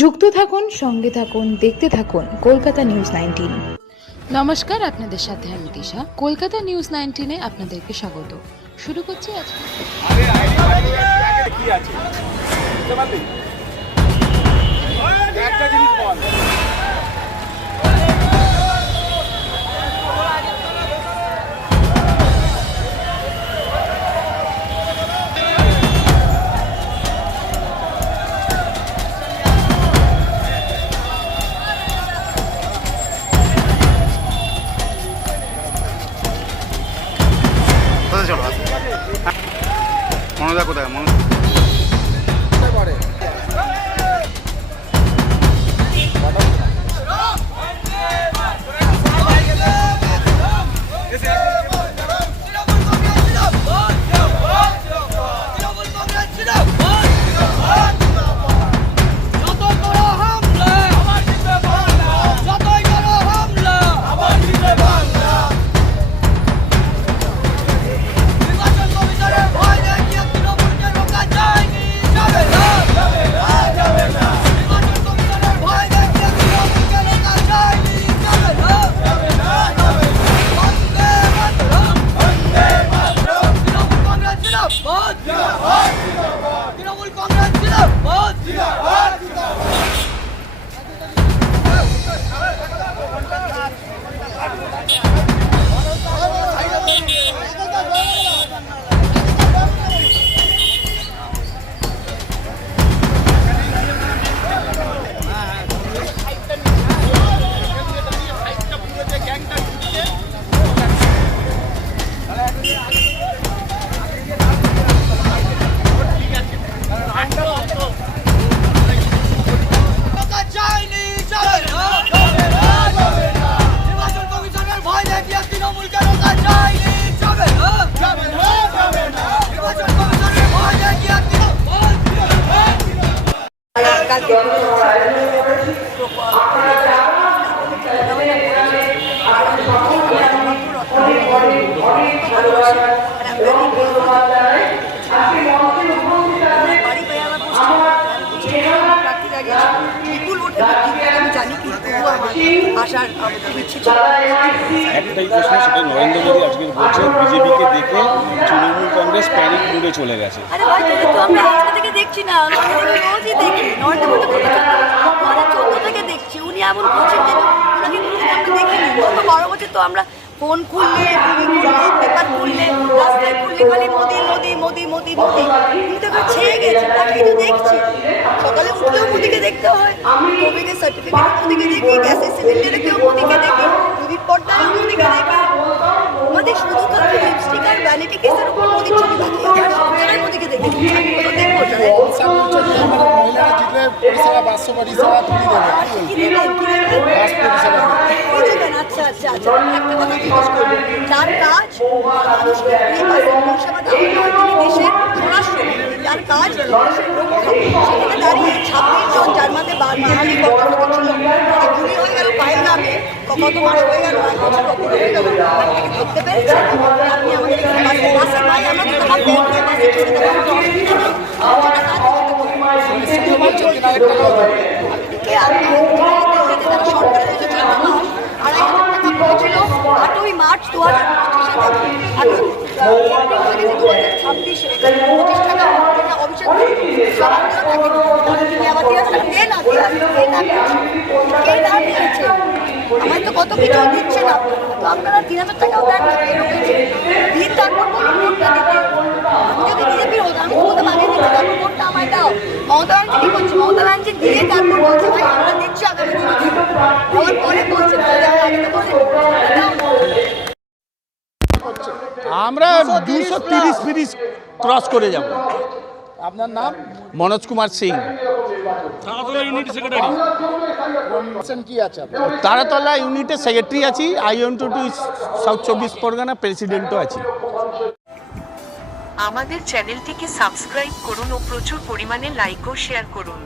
যুক্ত থাকুন, সঙ্গে থাকুন, দেখতে থাকুন কলকাতা নিউজ 19। নমস্কার, আপনাদের সাথে আমি দিশা। কলকাতা নিউজ 19-এ আপনাদেরকে স্বাগত। শুরু করছি আজকে। কি আছে বুঝতে পারলি? একটা জিনিস বল, কোথায় চলো মনোদা কোথায় মনোদা তৃণমূল কংগ্রেস জিন্দাবাদ। একটাই প্রশ্ন, সেটা নরেন্দ্র মোদী আজকে বলছে বিজেপিকে দেখে তৃণমূল কংগ্রেস প্যানিক মুডে চলে গেছে। আরে ভাই, তো আমরা আজকে থেকে দেখছি না, রোজই দেখি। নরেন্দ্র মোদী 2014 থেকে দেখছি। উনি এমন করছেন যে ওনাকে কোনোদিন আমরা দেখিনি। গত 12 বছর তো আমরা ফোন খুললে, টিভি খুললে, পেপার খুললে, রাস্তায় খুললে খালি মোদি মোদি মোদি মোদি মোদি। উনি তো এবার ছেয়ে গেছে, তাকেই তো দেখছি। সকালে উঠলেও মোদিকে দেখতে হয়, কোভিডের সার্টিফিকেট মোদিকে দেখি, গ্যাসের সিলিন্ডারে কেউ মোদিকে দেখি, টিভির পর্দায় মোদিকে দেখি। আমাদের শুধুমাত্র লিপস্টিক আর ভ্যানিটি কেসের উপর মোদির ছবি দেখিয়ে যায়, সব জায়গায় মোদিকে দেখে দিচ্ছি। আমি কোথাও দেখবো না। কি দেবেন? আচ্ছা আচ্ছা আচ্ছা, একটা কথা জিজ্ঞেস করবো। যার কাজ মানুষকে পরিষেবা দেওয়া নয়, তিনি দেশের স্বরাষ্ট্রমন্ত্রী, যার কাজ দেশের রক্ষা, সেখানে দাঁড়িয়ে 26 জন যার মধ্যে বাঙালি কর্মরত ছিল, তারা গুলি হয়ে গেল পায়েলগামে, কত মাস হয়ে গেল, 1 বছর ওপর হয়ে গেল, আপনাকে ধরতে পেরেছেন? আপনি আমাদের এখানে বাসে ভাই, আমরা তো তোমার বের করে বাসে ছেড়ে দেবো, কোনো অসুবিধা নেই। কে আপনি সরকারের হয়েছে 14 মাস, 2,500 টাকা পড়েছিল 8ই মার্চ 2025 সালে, 2026 টাকা অভিষেক তিনি আবার দিয়েছেন। কে না দিয়েছে? আমার তো কত কিছু দিচ্ছেন আপনারা, তো আপনারা 3,000 টাকাও দেন না। দিন তারপর বলুন ভোটটা দিতে। আমি যদি বিজেপির হতো, আমি তো বানিয়ে দিচ্ছি, তারপর ভোটটা আমায় দাও। মমতা ব্যানার্জি কি করছে? মমতা ব্যানার্জি দিয়ে তারপর বলছে ভাই আমরা দিচ্ছি আগামী দিনে, হওয়ার পরে বলছে আগে তো বলে আমরা 230 ক্রস করে যাব। আপনার নাম? মনোজ কুমার সিং, কি আছে আপনার? তারাতলা ইউনিটের সেক্রেটারি আছি। IOM-2 সাউথ 24 পরগনা প্রেসিডেন্টও আছি। আমাদের চ্যানেলটিকে সাবস্ক্রাইব করুন ও প্রচুর পরিমাণে লাইক ও শেয়ার করুন।